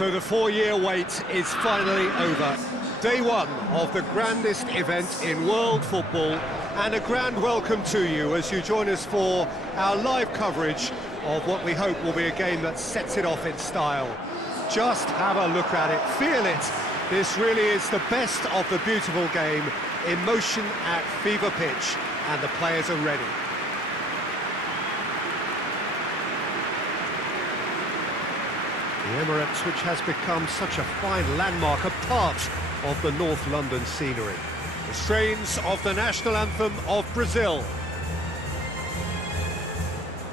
So the 4-year wait is finally over. Day one of the grandest event in world football, and a grand welcome to you as you join us for our live coverage of what we hope will be a game that sets it off in style. Just have a look at it, feel it. This really is the best of the beautiful game, emotion at fever pitch, and the players are ready. The Emirates, which has become such a fine landmark, a part of the North London scenery. The strains of the national anthem of Brazil.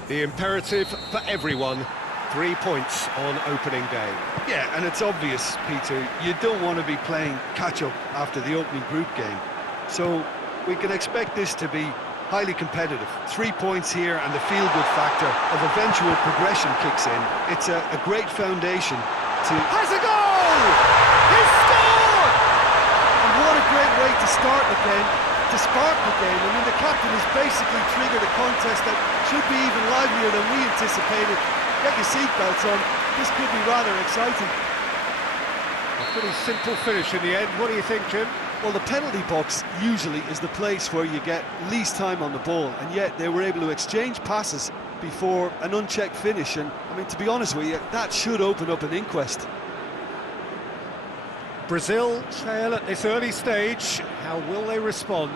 The imperative for everyone, 3 points on opening day. Yeah, and it's obvious, Peter, you don't want to be playing catch-up after the opening group game. So we can expect this to be highly competitive. 3 points here and the feel-good factor of eventual progression kicks in. It's a great foundation to... Has a goal! He's scored! And what a great way to start the game, to spark the game. I mean, the captain has basically triggered a contest that should be even livelier than we anticipated. Get your seatbelts on, this could be rather exciting. A pretty simple finish in the end. What do you think, Jim? Well, the penalty box usually is the place where you get least time on the ball, and yet they were able to exchange passes before an unchecked finish, and I mean, to be honest with you, that should open up an inquest. Brazil trail at this early stage. How will they respond?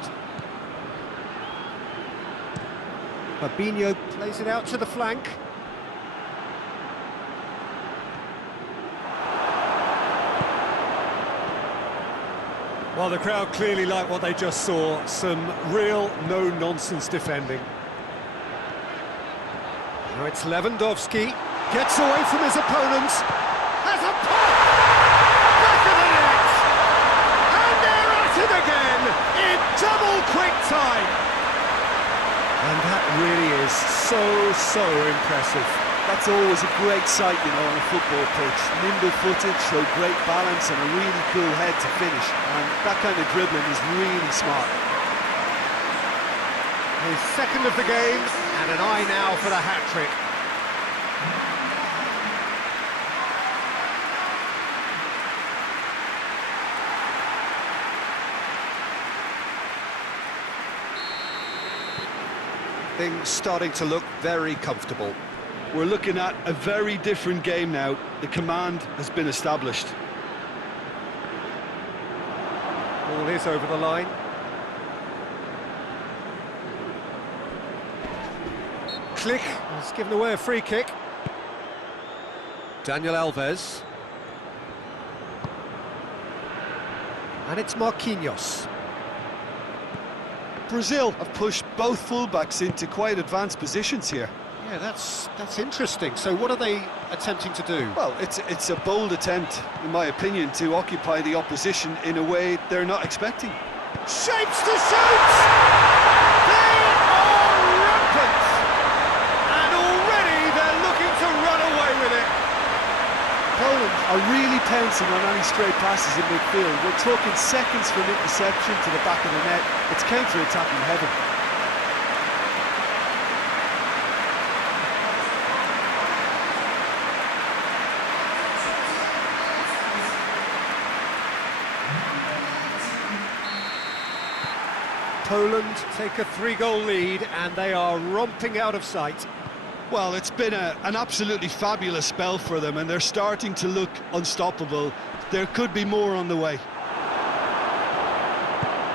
Fabinho plays it out to the flank. Well, the crowd clearly like what they just saw. Some real no-nonsense defending. Now it's Lewandowski. Gets away from his opponents. Has a pop! Back of the net! And they're at it again in double quick time. And that really is so impressive. That's always a great sight, you know, on a football pitch. Nimble-footed, showed great balance and a really cool head to finish. And that kind of dribbling is really smart. His second of the game, and an eye now for the hat-trick. Things starting to look very comfortable. We're looking at a very different game now. The command has been established. Ball is over the line. Click, has given away a free kick. Daniel Alves. And it's Marquinhos. Brazil have pushed both fullbacks into quite advanced positions here. Yeah, that's interesting. So what are they attempting to do? Well, it's a bold attempt, in my opinion, to occupy the opposition in a way they're not expecting. Shapes to shoot! They are rampant! And already they're looking to run away with it. Poland are really pouncing on any stray passes in midfield. We're talking seconds from interception to the back of the net. It's counter-attacking heaven. Poland take a 3-goal lead and they are romping out of sight. Well, it's been an absolutely fabulous spell for them and they're starting to look unstoppable. There could be more on the way.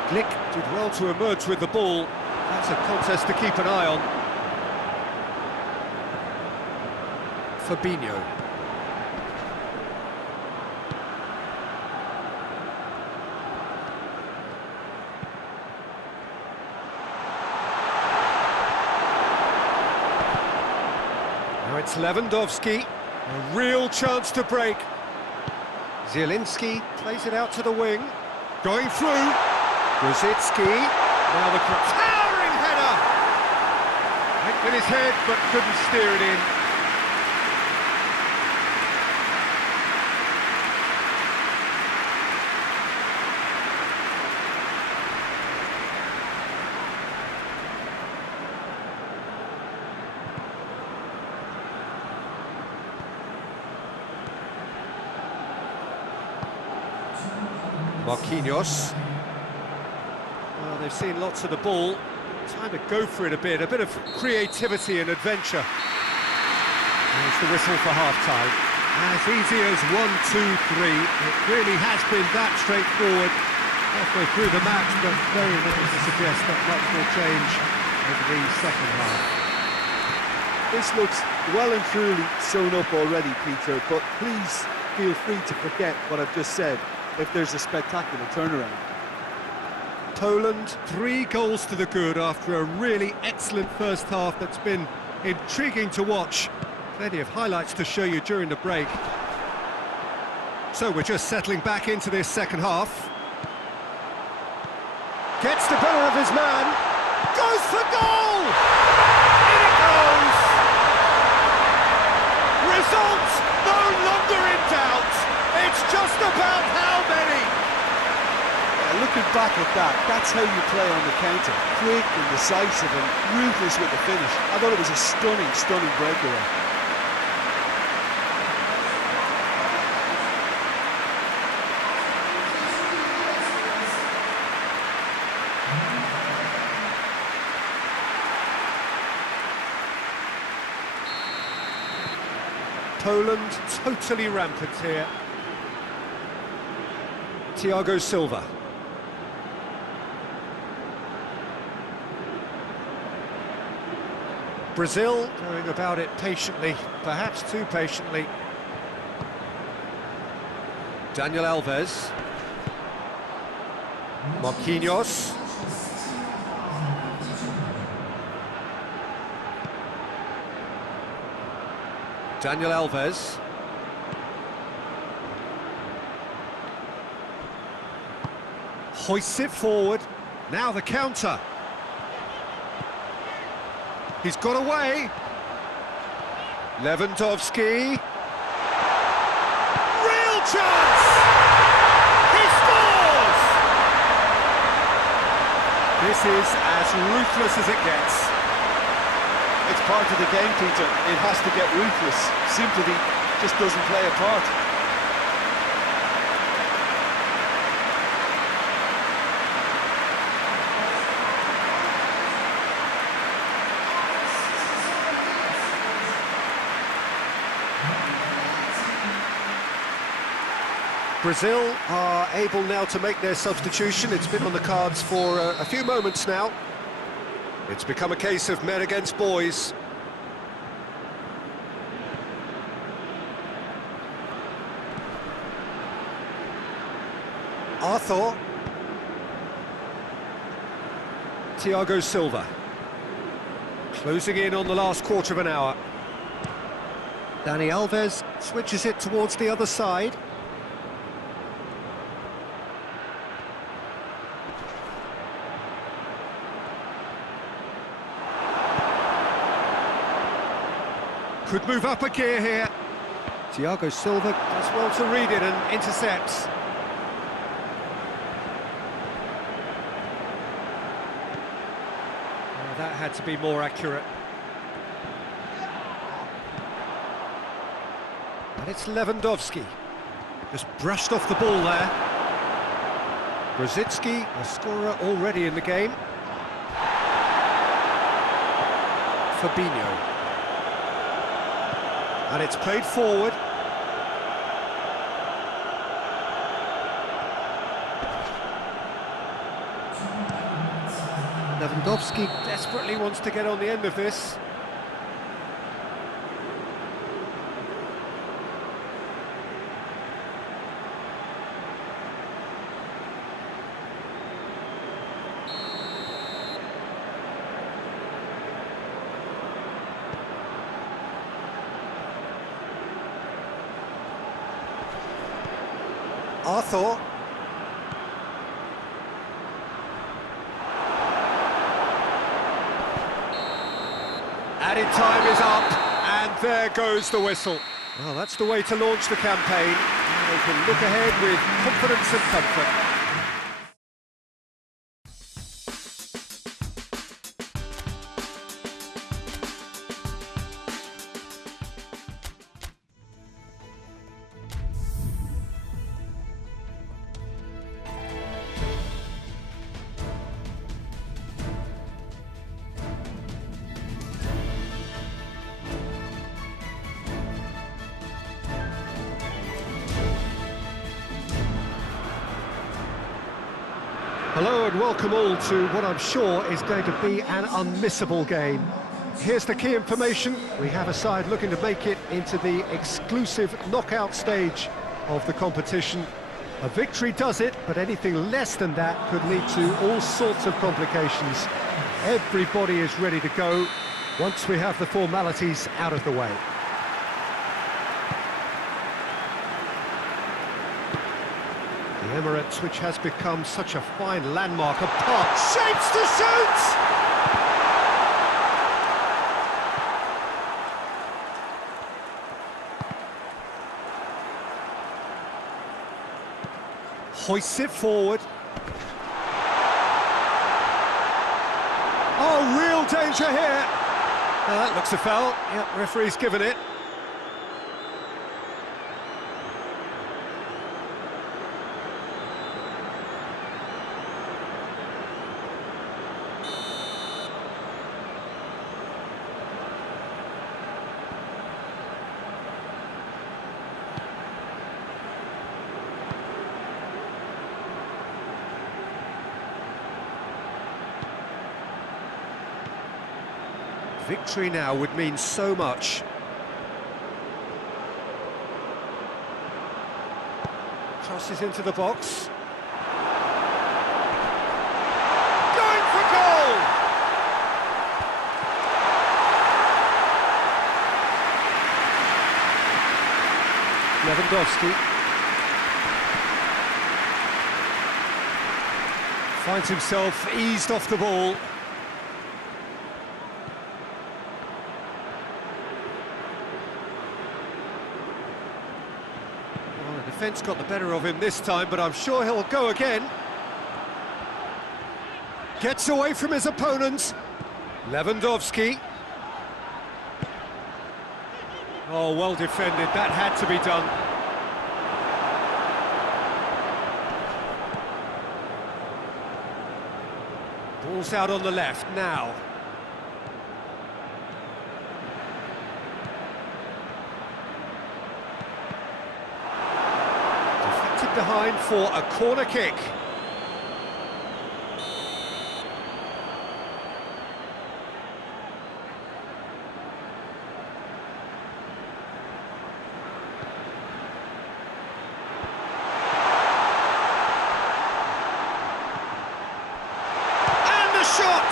Glick did well to emerge with the ball. That's a contest to keep an eye on. Fabinho. Now it's Lewandowski, a real chance to break. Zielinski plays it out to the wing, going through. Brzezinski, now the towering header. Went with his head, but couldn't steer it in. Marquinhos. Well, they've seen lots of the ball. Time to go for it a bit of creativity and adventure. There's the whistle for half-time. As easy as 1, 2, 3. It really has been that straightforward halfway through the match, but very little to suggest that much will change over the second half. This looks well and truly sewn up already, Peter, but please feel free to forget what I've just said if there's a spectacular turnaround. Poland, 3 goals to the good after a really excellent first half that's been intriguing to watch. Plenty of highlights to show you during the break. So we're just settling back into this second half. Gets the better of his man. Goes for goal! In it goes! Result no longer in doubt. It's just about how many. Looking back at that, that's how you play on the counter. Quick and decisive and ruthless with the finish. I thought it was a stunning, stunning breakaway. Poland totally rampant here. Thiago Silva. Brazil going about it patiently, perhaps too patiently. Daniel Alves. Marquinhos. Daniel Alves. Hoists it forward. Now the counter. He's got away. Lewandowski. Real chance! He scores! This is as ruthless as it gets. It's part of the game, Peter. It has to get ruthless. Sympathy just doesn't play a part. Brazil are able now to make their substitution. It's been on the cards for a few moments now. It's become a case of men against boys. Arthur. Thiago Silva. Closing in on the last quarter of an hour. Dani Alves switches it towards the other side. Could move up a gear here. Thiago Silva does well to read it and intercepts. Oh, that had to be more accurate. And it's Lewandowski. Just brushed off the ball there. Brazylia, a scorer already in the game. Fabinho. And it's played forward. Lewandowski desperately wants to get on the end of this. Arthur. Added time is up, and there goes the whistle. Well, that's the way to launch the campaign. They can look ahead with confidence and comfort. Hello and welcome all to what I'm sure is going to be an unmissable game. Here's the key information. We have a side looking to make it into the exclusive knockout stage of the competition. A victory does it, but anything less than that could lead to all sorts of complications. Everybody is ready to go once we have the formalities out of the way. The Emirates, which has become such a fine landmark of park, shapes to shoot! Hoists it forward. Oh, real danger here. That looks a foul. Yep, referee's given it. Victory now would mean so much. Crosses into the box. Going for goal! Lewandowski. Finds himself eased off the ball. Defence got the better of him this time, but I'm sure he'll go again. Gets away from his opponents. Lewandowski. Oh, well defended. That had to be done. Ball's out on the left now. Behind for a corner kick. And the shot!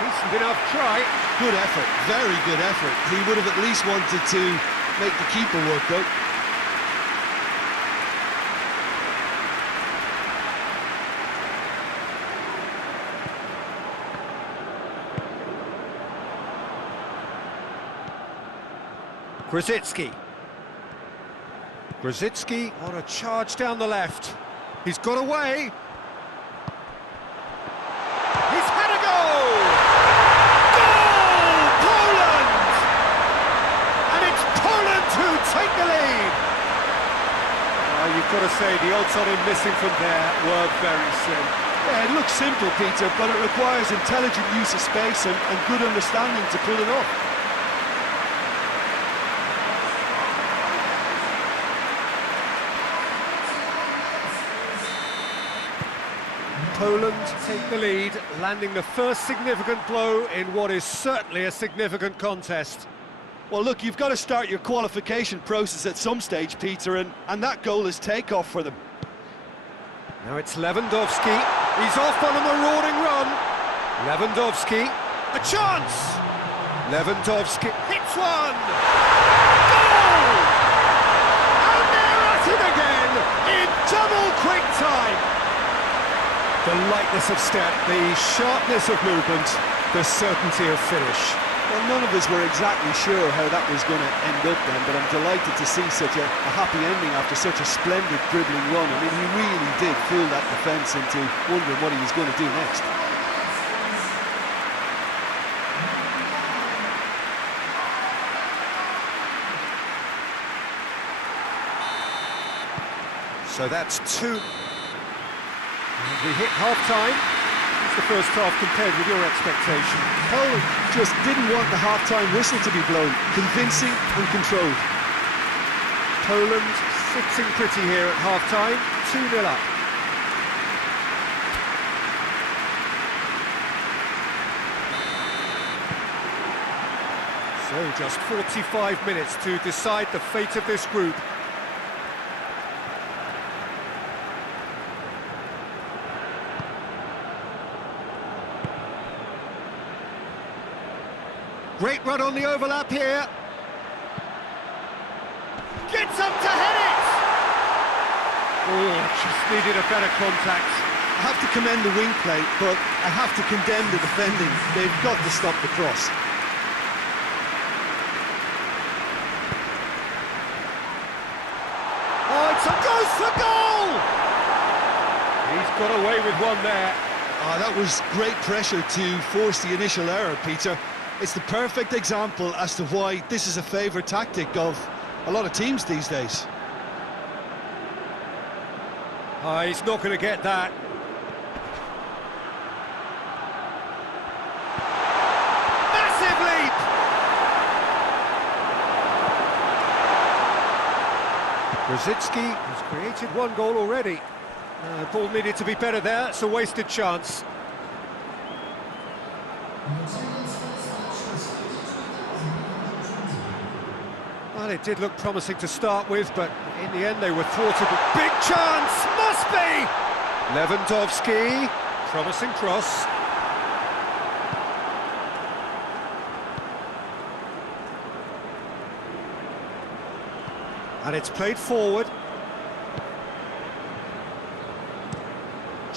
Decent enough try. Good effort, very good effort. He would have at least wanted to make the keeper work though. Grzycki on a charge down the left. He's got away. He's had a goal! Goal! Poland! And it's Poland who take the lead. You've got to say the odds on him missing from there were very slim. Yeah, it looks simple, Peter, but it requires intelligent use of space and good understanding to pull it off. Poland take the lead, landing the first significant blow in what is certainly a significant contest. Well, look, you've got to start your qualification process at some stage, Peter, and that goal is takeoff for them. Now it's Lewandowski. He's off on a marauding run. Lewandowski, a chance! Lewandowski hits one! Goal! And they're at it again in double quick time. The lightness of step, the sharpness of movement, the certainty of finish. Well, none of us were exactly sure how that was going to end up then, but I'm delighted to see such a happy ending after such a splendid dribbling run. I mean, he really did fool that defence into wondering what he was going to do next. So that's two. And we hit half-time. It's the first half compared with your expectation. Poland just didn't want the half-time whistle to be blown. Convincing and controlled. Poland sitting pretty here at half-time, 2-0 up. So just 45 minutes to decide the fate of this group. Great run on the overlap here. Gets up to head it! Oh, just needed a better contact. I have to commend the wing play, but I have to condemn the defending. They've got to stop the cross. Oh, it's a goes for goal! He's got away with one there. That was great pressure to force the initial error, Peter. It's the perfect example as to why this is a favourite tactic of a lot of teams these days. He's not going to get that. Massive leap! Brazylia has created one goal already. Ball needed to be better there, it's a wasted chance. Well, it did look promising to start with, but in the end they were thwarted. Big chance! Must be! Lewandowski, promising cross. And it's played forward.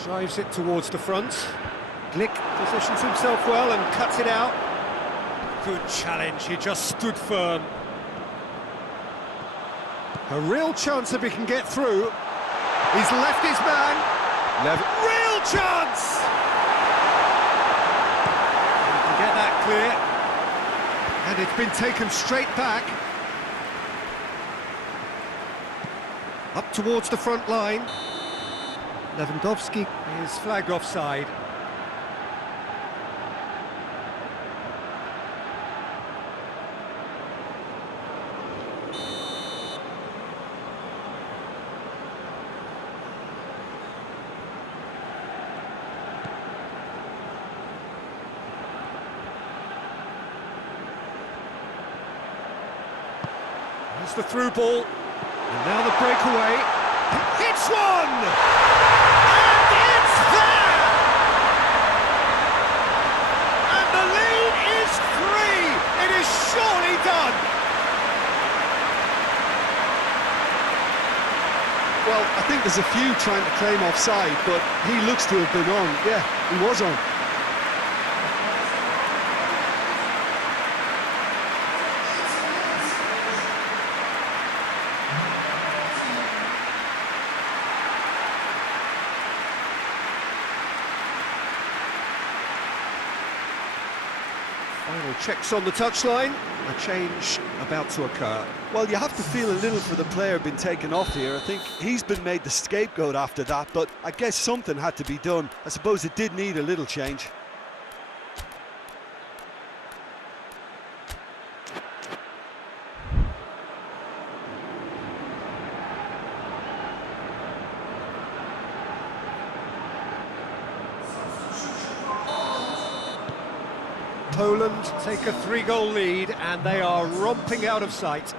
Drives it towards the front. Glick positions himself well and cuts it out. Good challenge, he just stood firm. A real chance if he can get through. He's left his man. Real chance! He can get that clear. And it's been taken straight back. Up towards the front line. Lewandowski is flagged offside. Here's the through ball. And now the breakaway. Hits one! And it's there! And the lead is 3! It is surely done! Well, I think there's a few trying to claim offside, but he looks to have been on. Yeah, he was on. Final checks on the touchline, a change about to occur. Well, you have to feel a little for the player being taken off here. I think he's been made the scapegoat after that, but I guess something had to be done. I suppose it did need a little change. Poland take a 3-goal lead and they are romping out of sight.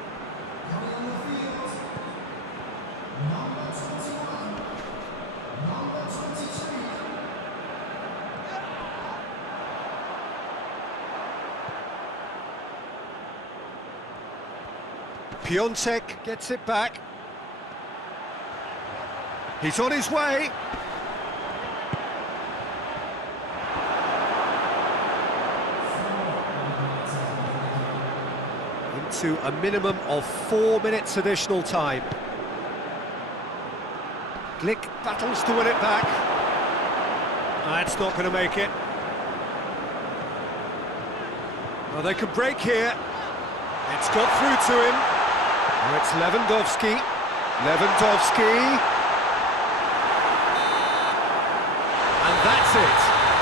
Piontek gets it back. He's on his way. To a minimum of 4 minutes additional time. Glick battles to win it back. That's not going to make it. Well, they can break here. It's got through to him. Now it's Lewandowski. Lewandowski. And that's it.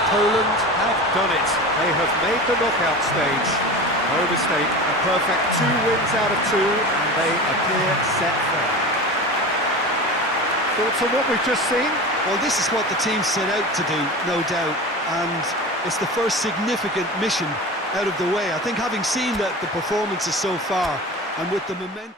Poland have done it. They have made the knockout stage. No mistake, a perfect 2 wins out of 2, and they appear set fair. Thoughts on what we've just seen? Well, this is what the team set out to do, no doubt, and it's the first significant mission out of the way. I think having seen the performances so far, and with the momentum...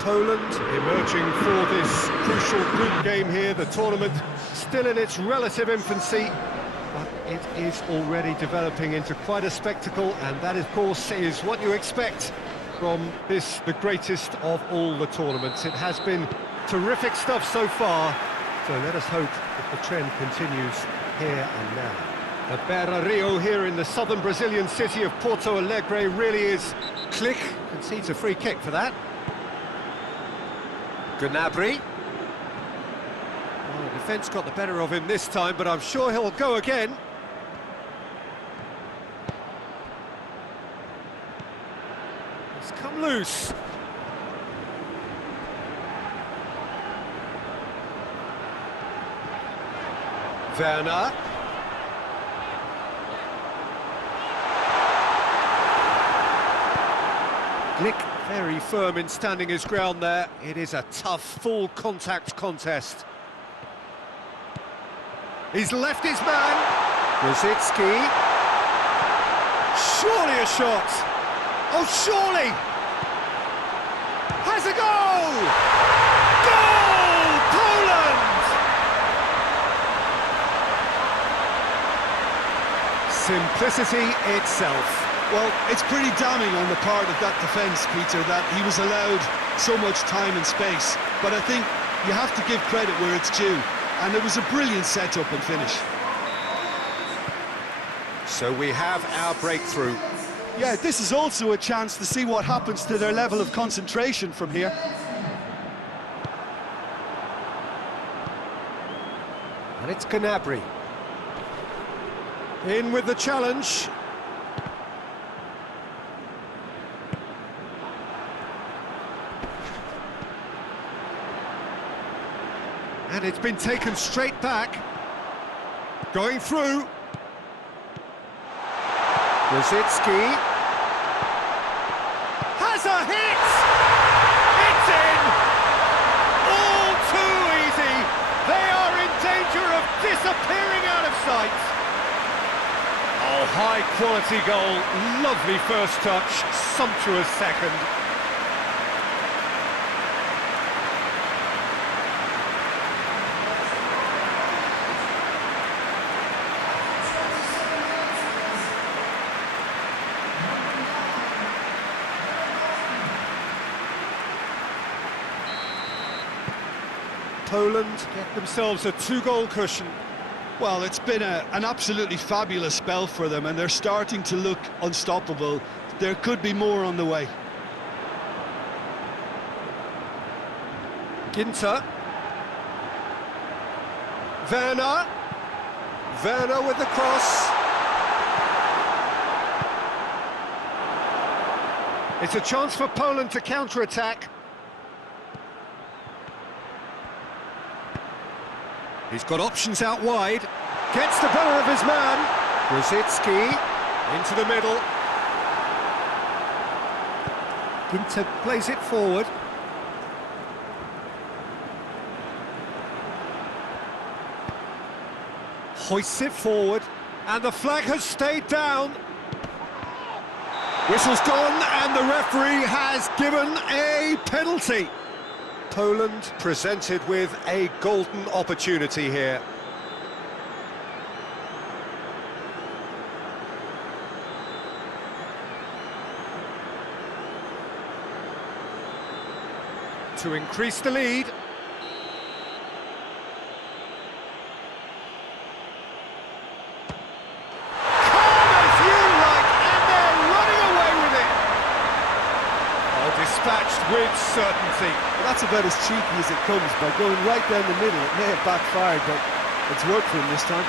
Poland emerging for this crucial group game here. The tournament still in its relative infancy, but it is already developing into quite a spectacle, and that, of course, is what you expect from this, the greatest of all the tournaments. It has been terrific stuff so far, so let us hope that the trend continues here and now. The Beira Rio here in the southern Brazilian city of Porto Alegre really is click. Concedes a free kick for that. Gnabry. Well, the defence got the better of him this time, but I'm sure he'll go again. It's come loose. Werner. Glick very firm in standing his ground there. It is a tough, full contact contest. He's left his man. Rosicki. Surely a shot. Oh, surely. Has a goal! Goal! Poland! Simplicity itself. Well, it's pretty damning on the part of that defence, Peter, that he was allowed so much time and space. But I think you have to give credit where it's due. And it was a brilliant set-up and finish. So we have our breakthrough. Yeah, this is also a chance to see what happens to their level of concentration from here. And it's Gnabry. In with the challenge. And it's been taken straight back. Going through. Rosicki. Has a hit! It's in! All too easy. They are in danger of disappearing out of sight. Oh, high quality goal. Lovely first touch. Sumptuous second. Poland get themselves a two-goal cushion. Well, it's been an absolutely fabulous spell for them, and they're starting to look unstoppable. There could be more on the way. Ginter. Werner. Werner with the cross. It's a chance for Poland to counter-attack. He's got options out wide. Gets the better of his man. Rosicki into the middle. Ginter plays it forward. Hoists it forward. And the flag has stayed down. Whistle's gone and the referee has given a penalty. Poland presented with a golden opportunity here. To increase the lead. certainty. Well, that's about as cheeky as it comes. By going right down the middle, it may have backfired, but it's worked for him this time.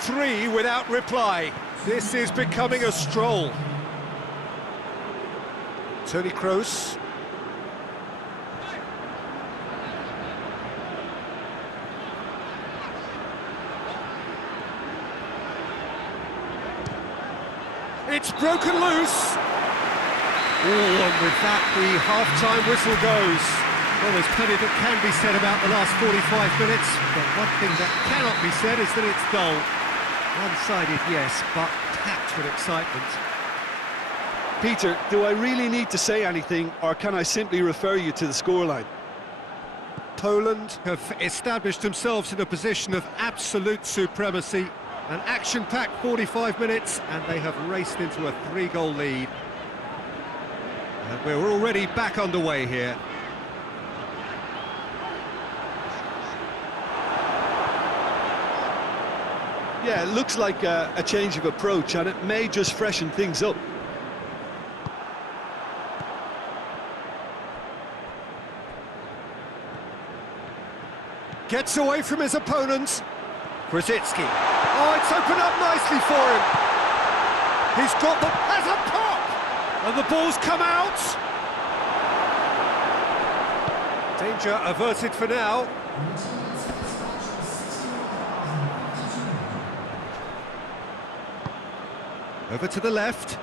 Three without reply. This is becoming a stroll. Toni Kroos. It's broken loose. Oh, and with that, the half-time whistle goes. Well, there's plenty that can be said about the last 45 minutes, but one thing that cannot be said is that it's dull. One-sided, yes, but packed with excitement. Peter, do I really need to say anything, or can I simply refer you to the scoreline? Poland have established themselves in a position of absolute supremacy. An action-packed 45 minutes, and they have raced into a 3-goal lead. And we're already back underway here. Yeah, it looks like a change of approach, and it may just freshen things up. Gets away from his opponents. Brzezinski. Oh, it's opened up nicely for him. He's got the... Has a pop! And the ball's come out. Danger averted for now. Over to the left.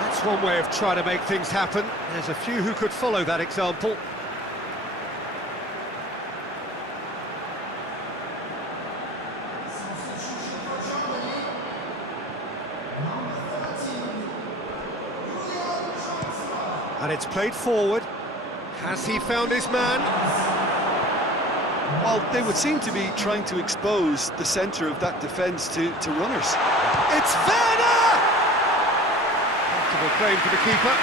That's one way of trying to make things happen. There's a few who could follow that example. And it's played forward. Has he found his man? Well, they would seem to be trying to expose the centre of that defence to runners. It's Werner! Comfortable claim for the keeper.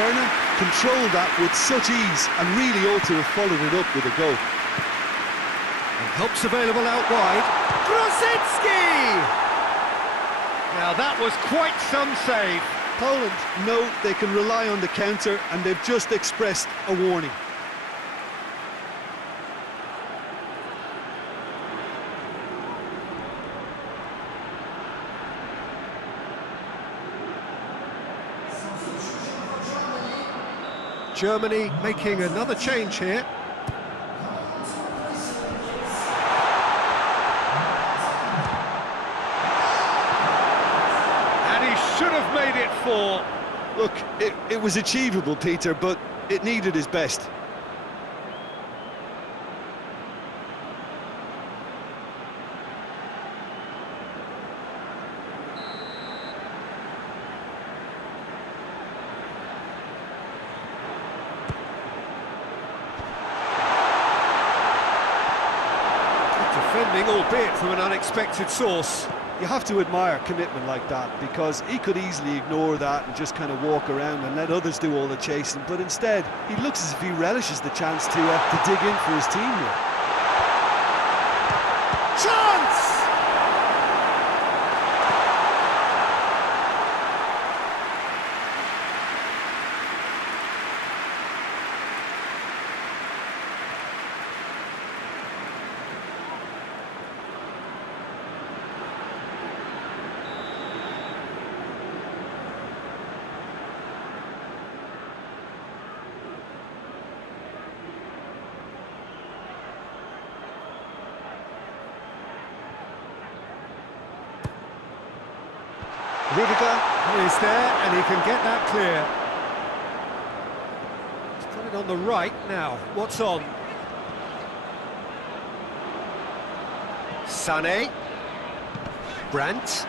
Werner controlled that with such ease and really ought to have followed it up with a goal. And help's available out wide. Brzezinski! Now that was quite some save. Poland know they can rely on the counter, and they've just expressed a warning. Germany making another change here. And he should have made it 4. Look, it was achievable, Peter, but it needed his best. Defending, albeit from an unexpected source. You have to admire commitment like that, because he could easily ignore that and just kind of walk around and let others do all the chasing, but instead he looks as if he relishes the chance to dig in for his team here. Chance! Rudiger is there, and he can get that clear. He's put it on the right now. What's on? Sané. Brandt.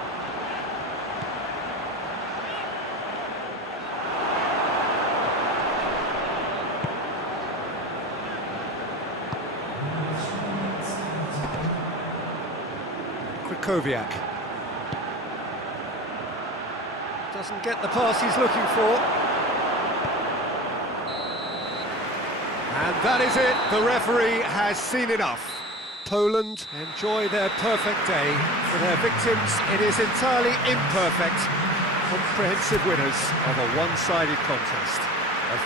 Krychowiak. Doesn't get the pass he's looking for. And that is it. The referee has seen enough. Poland enjoy their perfect day. For their victims, it is entirely imperfect. Comprehensive winners of a one-sided contest. A